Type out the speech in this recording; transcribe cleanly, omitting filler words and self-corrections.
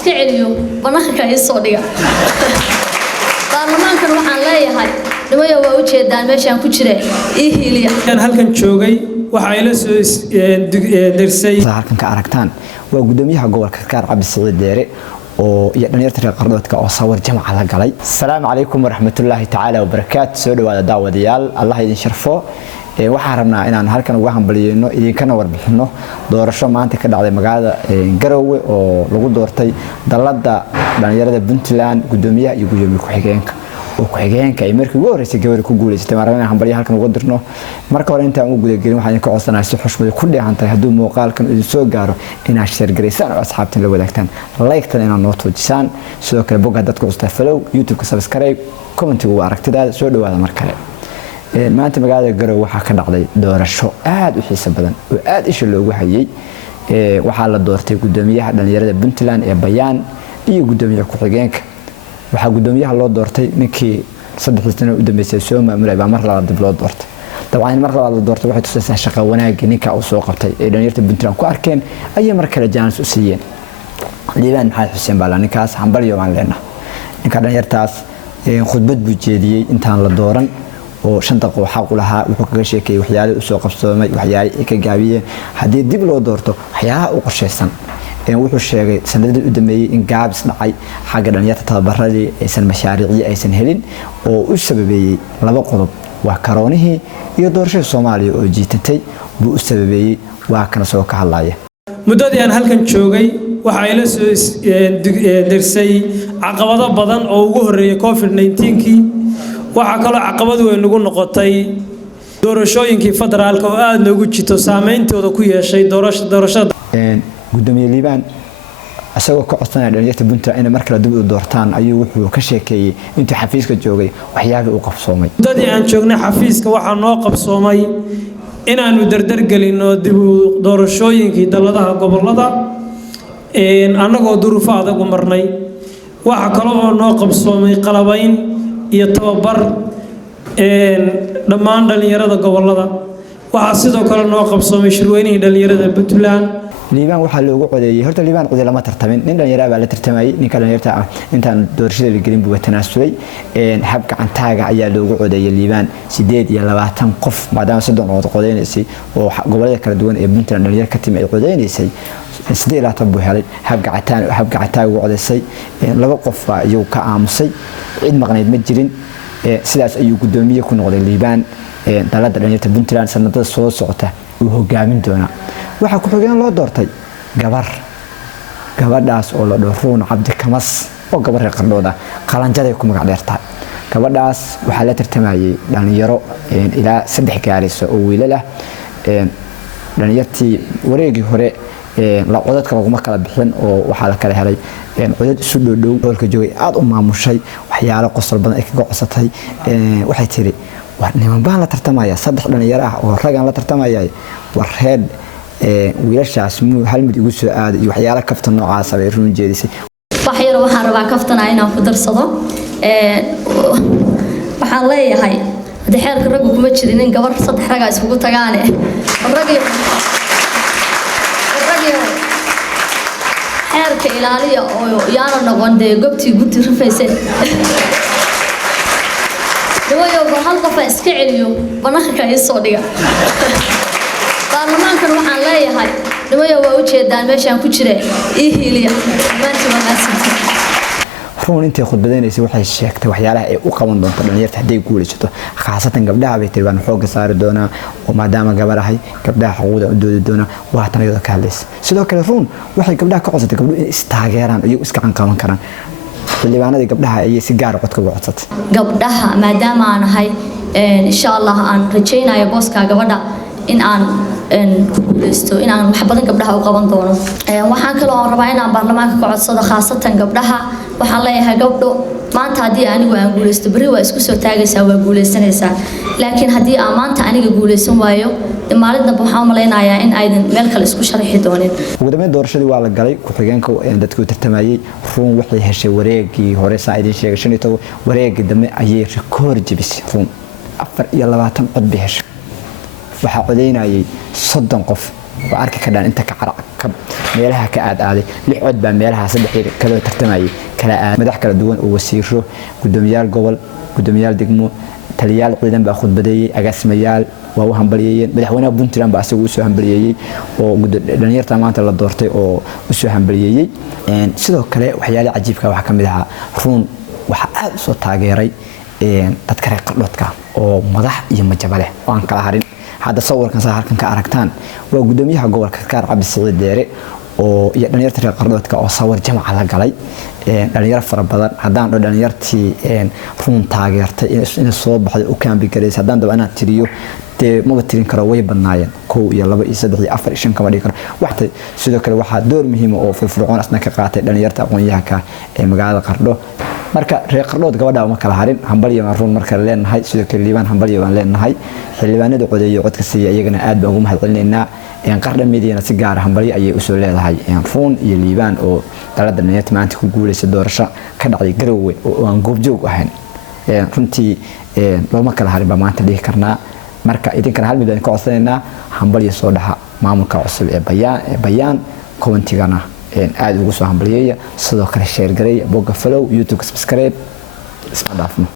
iska celiyo banaanka ay soo dhiga baarlamaankan waxaan leeyahay nimayo waa u jeedaan meeshaan ku jira hiiliya halkan joogay waxa ay la soo dirsay halkan ka aragtaan waa gudoomiyaha gobolka Karkaar Cabdi Saciid Deere oo iyo dhalinyarada reer Qardhoodka oo sawir jamca la galay. Assalaamu calaykum waraxmatullaahi tacaala wabarakaatu. soo dhawaada daawadayaal, Allah idin sharfo. waxaan rabnaa inaan halkan uga hambalyeeno idinkana warbixino doorasho maanta ka dhacday magaalada Garowe oo lagu doortay dalada dhalinyarada Puntland gudoomiyaha iyo gudoomiye ku-xigeenka oo ku-xigeenka ay markii ugu horeysay gabar ku guuleysatay marna hambalyo halkan uga dirno marka hore intaan ugu gudagelin waxaan ka codsanahay si xushmad ku dheehantahay hadduu muuqaalkan idin soo gaaro inaad share gareysaan oo asxaabtan la wadaagtaan like-tan inaad noo tuujisaan sidoo kale bogga dadka cusub follow YouTube-ka subscribe comment-igu aragtidaada soo dhawaada mar kale maanta magaalada Garowe waxaa ka dhacday doorasho aad u xiiso badan oo aad isha loogu hayay waxaa la doortay gudoomiyaha dhalinyarada Puntland ee Bayaan iyo gudoomiyaha ku-xigeenka waxaa gudoomiyaha loo doortay ninkii 3 sano u dambeysay soo maamulay baa mar labaad dib loo doortay dabcan mar labaad la doortay waxay tusaysaa shaqo wanaag ninka uu soo qabtay ee dhalinyarada Puntland ku arkeen ayay mar kale jaanis u siiyeen Liibaan Maxamed Xuseen baa ninkaas hambalyo waan leenahay ninka dhalinyartaas khudbad buu jeediyay intaan la dooran oo shanta qof xaq u lahaa wuxuu kaga sheekay waxyaalo u soo qabsoomay waxyaalo ay ka gaabiyeen hadii dib loo doorto waxyaalaha u qorsheysan wuxuu sheegay sanadii u dambeeyay in gaabis dhacay xagga dhalinyarada tababaradii aysan mashaariicii aysan helin oo u sababeeyay laba qodob waa karoonihii iyo doorashada Soomaaliya oo jiitatay buu u sababeeyay waa kana soo ka hadlaya muddadii aan halkan joogay waxa ay la soo dirsay caqabado badan oo ugu horeeyay COVID-19kii waxa kale caqabad weyn ugu noqotay doorashooyinkii federaalka oo aad loogu jito saameyntooda ku yeeshay doorashada gudoomiye Liibaan asagoo ka codsanaya dhalinyarada Puntland in markale dib u doortaan ayuu wuxuu ka sheekeeyay intii xafiiska joogay waxyaabo uu qabsoomay muddadii aan joognay xafiiska waxa noo qabsoomay inaanu dardar gelino dib u doorashooyinkii daladaha gobolada anagoo duruufo adag u marnay waxa kale oo noo qabsoomay qalabayn iyo tababar dhammaan dhalinyarada gobolada waxa sidoo kale noo qabsoomay shirweynihii dhalinyarada Puntland Liibaan waxa loogu codeeyay horta Liibaan codey lama tartamin nin dhalinyaro baa la tartamayay ninka dhalinyarta ah intaan doorashada la gelin buu tanaasulay hab gacantaaga ayaa loogu codeeyay Liibaan 8 qof maadaama 3 codeeynaysay oo gobolada kala duwan ee Puntland dhalinyaro ka timay codeynaysay 8 buu helay hab gacantaaga ugu codeysay 2 qof baa iyagu ka aamusay cid maqnayd ma jirin sidaas ayuu gudoomiye ku noqday Liibaan dalada dhalinyarada Puntland sanadada soo socota uu hogaamin doona waxa ku xigeen loo doortay gabadhaas oo la dhooruun Cabdi Kamas oo gabar reer Qardhooda qalanjada ku magac dheertahay gabadhaas waxa la tartamayay dhalinyaro ilaa 3 gaarayso oo wiilal ah dhalinyartii wareegii hore la codadka lagu kala bixin oo waxa la kala helay codad isu dhow dolka joogay aad u maamushay waxyaalo qosol badan ay ka codsatay waxay tiri war niman baan la tartamaya 3 dhalinyaro ah oo ragan la tartamaya war head wiilashaas hal mid igu soo aad iyo waxyaalo kaftan noocaas ay run jeedisay waxyar waxaan rabaa kaftana inaan ku darsado waxaan leeyahay hadii xeerka rag kuma jirin in gabar 3 rag ah isugu tagaan rag xeerka ilaaliya oo yaana noqon goobtii guddi rafaysan dawayo hal qof iska celiyo banaanka ay soo dhiga baarlamaankan waxaan leeyahay nimayo waa u jeedaan meeshaan ku jira hiiliya maanta wanaagsan run intii khudbadaynaysa waxay sheegtay waxyaalaha ay u qaban doonto dhalinyarta haday guulaysato khaasatan gabdhaha bay tiraan xoog saari doona oo maadaama gabadhahay gabdhaha xuquuqda u doodi doona waa tan iyada ka hadlaysa sidoo kale run waxay gabdhaha ka codsatay gabdhuhu in istaageeraan iyo iska qaban karaan xildhibaanada gabdhaha ayay si gaar ah codka uga codsatay gabdhaha maadaama aan ahay insha Allah aan rajaynayo booska gabadha in aan ku guuleysto in aan wax badan gabdhaha u qaban doono waxaan kale oo rabaa in aan baarlamaanka ka codsado khaasatan gabdhaha waxaan leeyahay gabdho maanta hadii anigu aan guuleysto bari waa isku soo taagaysaa waa guuleysanaysaa laakiin hadii aan maanta aniga guuleysan waayo maalinta waxaan maleynayaa in aydan meel kale isku sharaxi doonin ugu dambeyn doorashadii waa la galay ku xigeenka dadku tartamayay run waxay heshay wareegii hore saaidin sheegay 15 wareegii dambe ayay rikoor jabisay run 24 cod bixisay waxa codeynayay 30 qof وأركي كذا أنت كعرق meelaha ka aaday 6 cod baa meelaha 3 kala tartamayay kala madax kala duwan oo wasiiro gudoomiyaal gobol gudoomiyaal degmo taliyaal ciidan baa khudbadeeyay agaasimayaal waa u hambalyeeyeen madaxweynaha Puntland baa asagu soo hambalyeeyay oo dhalinyarta maanta la doortay oo u soo hambalyeeyay sidoo kale waxyaalaha cajiibka waxa kamid ah run waxa aad soo taageeray dadka reer qardhoodka oo madax iyo majabale oo aan kala harin hada sawirkan halkan ka aragtaan waa gudoomiyaha gobolka Karkaar Cabdi Siciid Deere oo iyo dhalinyarta reer qardhoodka oo sawir jamaca la galay dhalinyaro fara badan hadaan dhalinyartii run taageertay in soo baxday oo kaambi gareys hadaan daba inaad tiriyo ma tirin karo way badnaayeen 1 iyo 2 iyo 3 iyo 4 iyo 5 kama dhigi karo waxta sidoo kale waxa door muhiim ah oo firfircoon asna ka qaatay dhalinyarta aqoon-yahanka ee magaalada Qardho marka reer qardhood gabadha ma kala harin hambalyo ma run marka leenahay sidoo kale liibaan hambalyo waan leenahay xildhibaanada codeeyo codka siiya iyagana aad baan ugu mahadcelinaynaa Qardho Media si gaar ah hambalyo ayay u soo leedahay run iyo liibaan oo dalada niyad maanta ku guuleysay doorasho ka dhacday Garowe oo aan goobjoog ahayn runtii lama kala harin ba maanta dhigi karnaa marka idinkana hal mid aan ka codsanayna hambalyo soo dhaxa maamulka cusub ee bayaan commentigana aad ugu soo hambalyeeya sidoo kale share gareey bogga follow YouTube subscribe isma dhaafno